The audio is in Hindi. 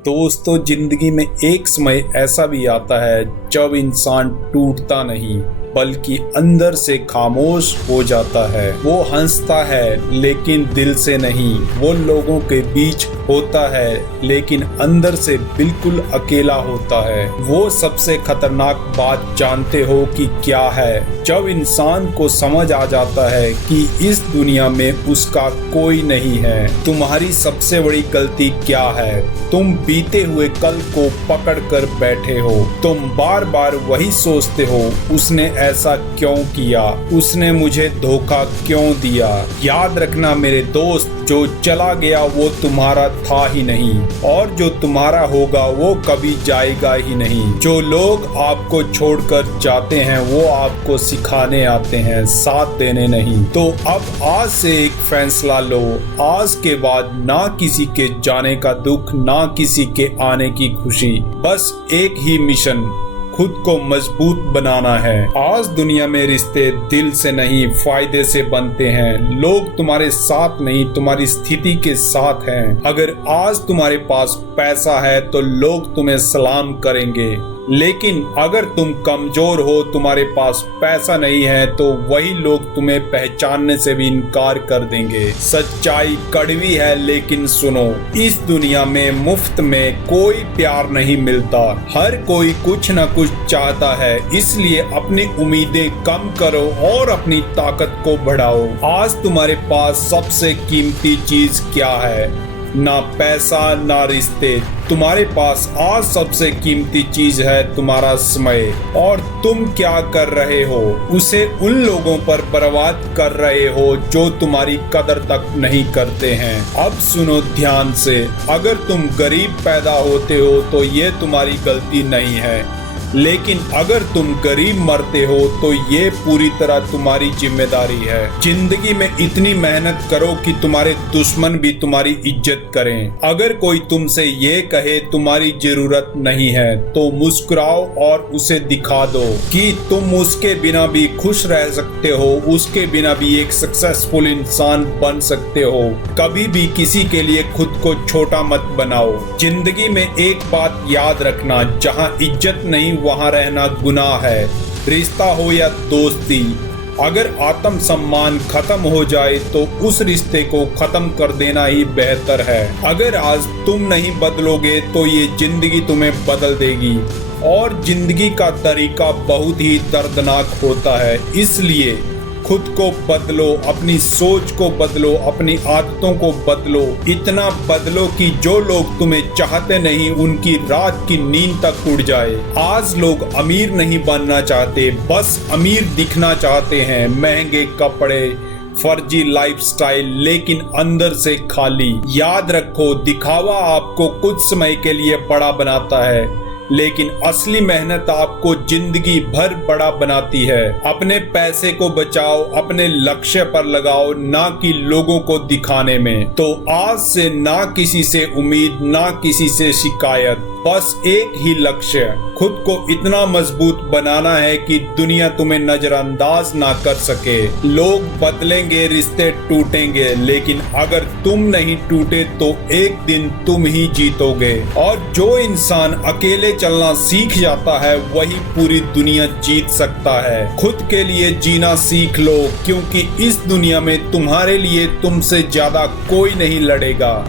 दोस्तों, जिंदगी में एक समय ऐसा भी आता है जब इंसान टूटता नहीं बल्कि अंदर से खामोश हो जाता है। वो हंसता है लेकिन दिल से नहीं। वो लोगों के बीच होता है लेकिन अंदर से बिल्कुल अकेला होता है। वो सबसे खतरनाक बात जानते हो कि क्या है? जब इंसान को समझ आ जाता है कि इस दुनिया में उसका कोई नहीं है। तुम्हारी सबसे बड़ी गलती क्या है? तुम बीते हुए कल को पकड़ कर बैठे हो। तुम बार बार वही सोचते हो, उसने ऐसा क्यों किया, उसने मुझे धोखा क्यों दिया। याद रखना मेरे दोस्त, जो चला गया वो तुम्हारा था ही नहीं, और जो तुम्हारा होगा वो कभी जाएगा ही नहीं। जो लोग आपको छोड़कर जाते हैं वो आपको सिखाने आते हैं, साथ देने नहीं। तो अब आज से एक फैसला लो। आज के बाद ना किसी के जाने का दुख, ना किसी के आने की खुशी। बस एक ही मिशन, खुद को मजबूत बनाना है। आज दुनिया में रिश्ते दिल से नहीं, फायदे से बनते हैं। लोग तुम्हारे साथ नहीं, तुम्हारी स्थिति के साथ हैं। अगर आज तुम्हारे पास पैसा है तो लोग तुम्हें सलाम करेंगे, लेकिन अगर तुम कमजोर हो, तुम्हारे पास पैसा नहीं है, तो वही लोग तुम्हें पहचानने से भी इनकार कर देंगे। सच्चाई कड़वी है लेकिन सुनो, इस दुनिया में मुफ्त में कोई प्यार नहीं मिलता। हर कोई कुछ न कुछ चाहता है, इसलिए अपनी उम्मीदें कम करो और अपनी ताकत को बढ़ाओ। आज तुम्हारे पास सबसे कीमती चीज क्या है? ना पैसा ना रिश्ते। तुम्हारे पास आज सबसे कीमती चीज है तुम्हारा समय। और तुम क्या कर रहे हो? उसे उन लोगों पर बर्बाद कर रहे हो जो तुम्हारी कदर तक नहीं करते हैं। अब सुनो ध्यान से, अगर तुम गरीब पैदा होते हो तो ये तुम्हारी गलती नहीं है, लेकिन अगर तुम गरीब मरते हो तो ये पूरी तरह तुम्हारी जिम्मेदारी है। जिंदगी में इतनी मेहनत करो कि तुम्हारे दुश्मन भी तुम्हारी इज्जत करें। अगर कोई तुमसे ये कहे तुम्हारी जरूरत नहीं है, तो मुस्कुराओ और उसे दिखा दो कि तुम उसके बिना भी खुश रह सकते हो, उसके बिना भी एक सक्सेसफुल इंसान बन सकते हो। कभी भी किसी के लिए खुद को छोटा मत बनाओ। जिंदगी में एक बात याद रखना, जहाँ इज्जत नहीं वहां रहना गुनाह है। रिश्ता हो या दोस्ती, अगर आत्म सम्मान खत्म हो जाए तो उस रिश्ते को खत्म कर देना ही बेहतर है। अगर आज तुम नहीं बदलोगे तो ये जिंदगी तुम्हें बदल देगी, और जिंदगी का तरीका बहुत ही दर्दनाक होता है। इसलिए खुद को बदलो, अपनी सोच को बदलो, अपनी आदतों को बदलो। इतना बदलो कि जो लोग तुम्हें चाहते नहीं उनकी रात की नींद तक उड़ जाए। आज लोग अमीर नहीं बनना चाहते, बस अमीर दिखना चाहते हैं। महंगे कपड़े, फर्जी लाइफस्टाइल, लेकिन अंदर से खाली। याद रखो, दिखावा आपको कुछ समय के लिए बड़ा बनाता है, लेकिन असली मेहनत आपको जिंदगी भर बड़ा बनाती है। अपने पैसे को बचाओ, अपने लक्ष्य पर लगाओ, ना कि लोगों को दिखाने में। तो आज से ना किसी से उम्मीद, ना किसी से शिकायत, बस एक ही लक्ष्य, खुद को इतना मजबूत बनाना है कि दुनिया तुम्हें नजरअंदाज ना कर सके। लोग बदलेंगे, रिश्ते टूटेंगे, लेकिन अगर तुम नहीं टूटे तो एक दिन तुम ही जीतोगे। और जो इंसान अकेले चलना सीख जाता है वही पूरी दुनिया जीत सकता है। खुद के लिए जीना सीख लो, क्योंकि इस दुनिया में तुम्हारे लिए तुमसे ज्यादा कोई नहीं लड़ेगा।